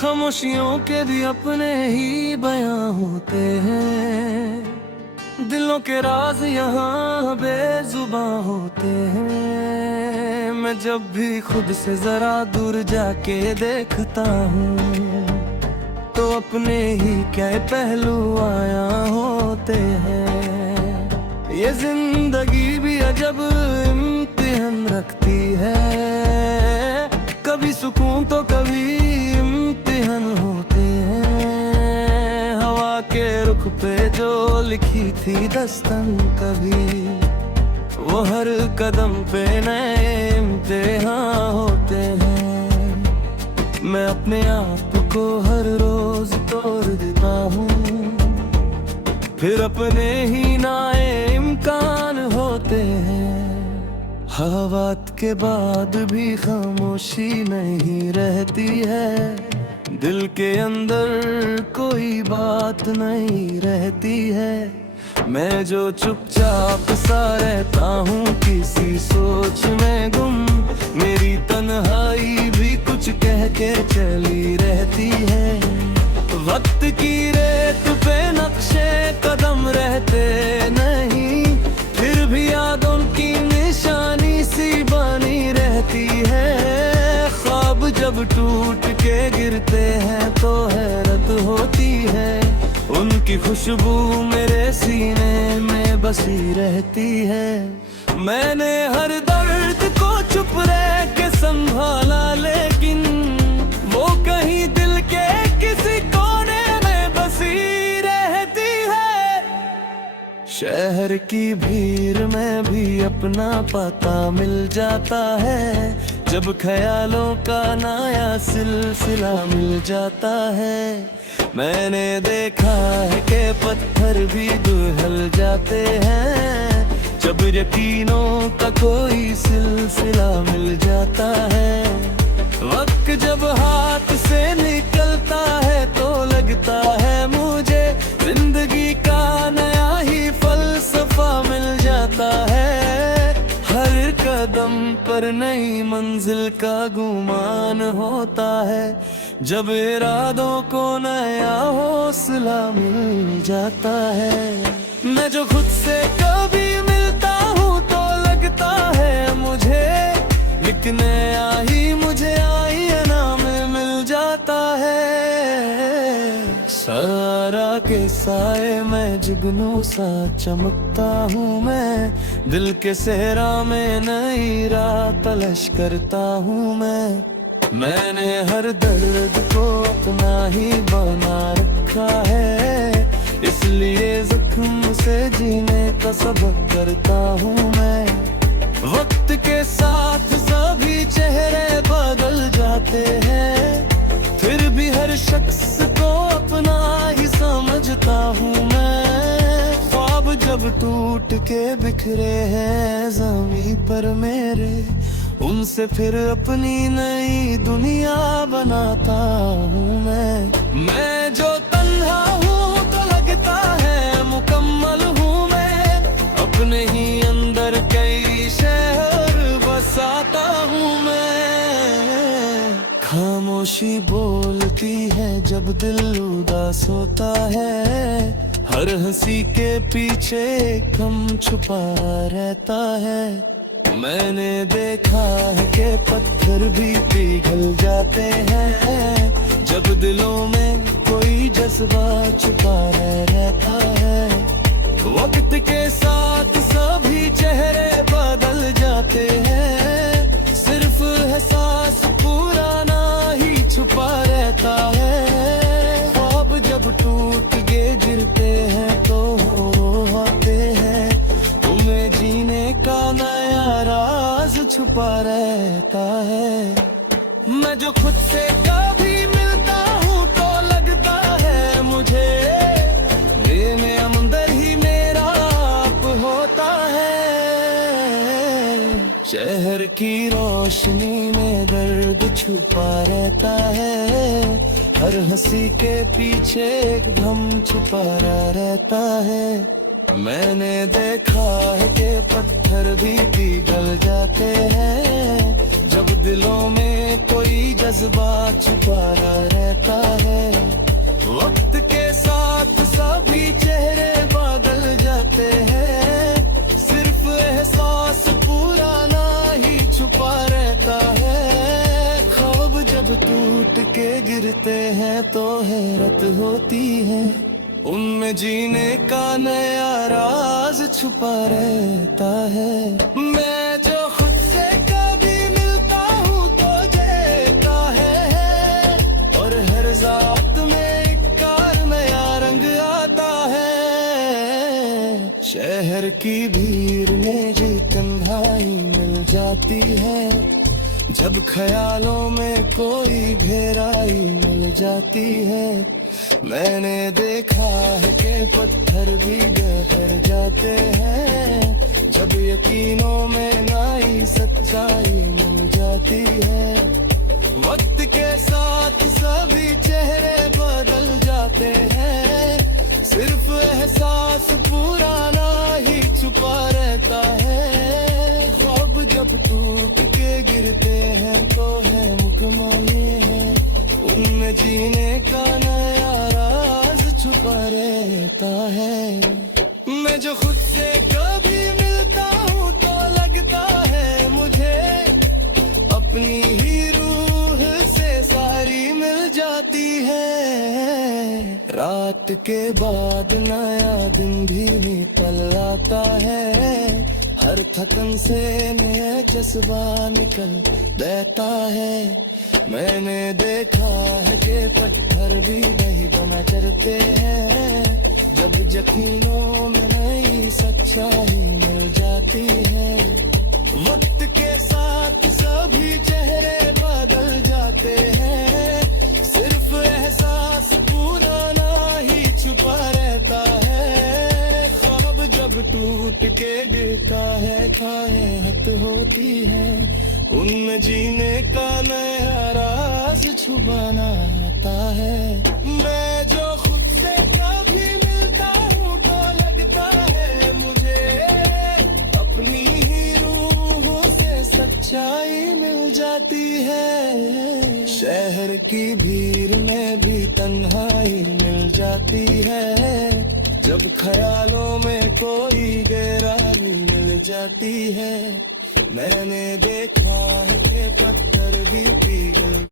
खामोशियों के भी अपने ही बयां होते हैं, दिलों के राज यहाँ बेजुबां होते हैं। मैं जब भी खुद से जरा दूर जाके देखता हूँ तो अपने ही क्या पहलू आया होते हैं। ये जिंदगी भी अजब इम्तिहान रखती है, कभी सुकून तो कभी इम्तिहान होते हैं। हवा के रुख पे जो लिखी थी दस्तन कभी, वो हर कदम पे नए इम्तिहान होते हैं। मैं अपने आप को हर रोज तोड़ देता हूँ, फिर अपने ही नए इम्कान होते हैं। हवात के बाद भी खामोशी नहीं रहती है, दिल के अंदर कोई बात नहीं रहती है। मैं जो चुपचाप सा रहता हूँ किसी सोच में गुम, मेरी तन्हाई भी कुछ कह के चली रहती है। वक्त की रेत पे नक्शे कदम रहते नहीं, फिर भी यादों की निशानी सी बनी रहती है। ख्वाब जब टूट के गिरते हैं तो हैरत होती है, उनकी खुशबू मेरे सीने में बसी रहती है। मैंने हर दर्द को चुप रह के संभाला, लेकिन वो कहीं दिल के किसी कोने में बसी रहती है। शहर की भीड़ में भी अपना पता मिल जाता है, जब ख्यालों का नया सिलसिला मिल जाता है। मैंने देखा है कि पत्थर भी पिघल जाते हैं, जब यकीनों का कोई सिलसिला मिल जाता है। वक्त जब हाथ से निकलता है तो लगता है मुझे जिंदगी का नया ही फलसफा मिल जाता है। हर कदम पर नई मंजिल का गुमान होता है, जब इरादों को नया हौसला मिल जाता है। मैं जो खुद से कभी मिलता हूँ तो लगता है मुझे एक नया ही मुझे आईना में मिल जाता है। सारा के साए मैं जुगनू सा चमकता हूँ, मैं दिल के सहरा में नई राह तलाश करता हूँ। मैंने हर दर्द को अपना ही बना रखा है, इसलिए जख्म से जीने का सबक करता हूँ मैं। वक्त के साथ सभी चेहरे बदल जाते हैं, फिर भी हर शख्स को अपना ही समझता हूँ मैं। ख्वाब जब टूट के बिखरे हैं ज़मीं पर मेरे, उनसे फिर अपनी नई दुनिया बनाता हूँ मैं जो तन्हा हूँ तो लगता है मुकम्मल हूँ मैं, अपने ही अंदर कई शहर बसाता हूँ मैं। खामोशी बोलती है जब दिल उदास होता है, हर हंसी के पीछे एक गम छुपा रहता है। मैंने देखा है कि पत्थर भी पिघल जाते हैं, जब दिलों में कोई जज्बा छुपा रहता है। वक्त के साथ सभी चेहरे बदल जाते हैं, सिर्फ एहसास पुराना ही छुपा रहता है। ख्वाब जब टूट के गिरते हैं तो होते हैं, तुम्हें जीने का नया राज छुपा रहता है। मैं जो खुद से कभी मिलता हूँ तो लगता है मुझे मेरे अंदर ही मेरा आप होता है। शहर की रोशनी में दर्द छुपा रहता है, हर हंसी के पीछे एक गम छुपा रहता है। मैंने देखा है कि पत्थर भी पिघल जाते हैं, जब दिलों में कोई जज्बा छुपा रहता है। वक्त के साथ सभी चेहरे बदल जाते हैं, सिर्फ एहसास पुराना ही छुपा रहता है। ख्वाब जब टूट के गिरते हैं तो हैरत होती है, उनमें जीने का नया राज छुपा रहता है। मैं जो खुद से कभी मिलता हूँ तो देता है, और हर जात में एक कार नया रंग आता है। शहर की भीड़ में जी तन्हाई मिल जाती है, जब ख्यालों में कोई गहराई मिल जाती है। मैंने देखा है कि पत्थर भी गहर जाते हैं, जब यकीनों में नई सच्चाई मिल जाती है। वक्त के साथ सभी चेहरे बदल जाते हैं, सिर्फ एहसास पुराना ही छुपा रहता है। ख्वाब जब टूट के गिरते हैं तो है मुकम्मल है, उनमें जीने का नया राज छुपा रहता है। मैं जो खुद से कभी मिलता हूँ तो लगता है मुझे अपनी ही रूह से सारी मिल जाती है। रात के बाद नया दिन भी निकल आता है, हर थकन से नया जज्बा निकल देता है। मैंने देखा है कि पत्थर भी नहीं बना करते हैं, जब यकीनों में नई सच्चाई मिल जाती है। वक्त के साथ सभी चेहरे बदल जाते हैं, सिर्फ एहसास पुराना ही छुपा रहता है। ख्वाब जब टूट के गिरता है खायत होती है, उनमें जीने का नया राज छुपाना आता है। मैं जो खुद से कभी मिलता हूँ तो लगता है मुझे अपनी ही रूह से सच्चाई मिल जाती है। शहर की भीड़ में भी तन्हाई मिल जाती है, जब ख्यालों में कोई गहराई मिल जाती है। मैंने देखा है कि पत्थर भी पिघल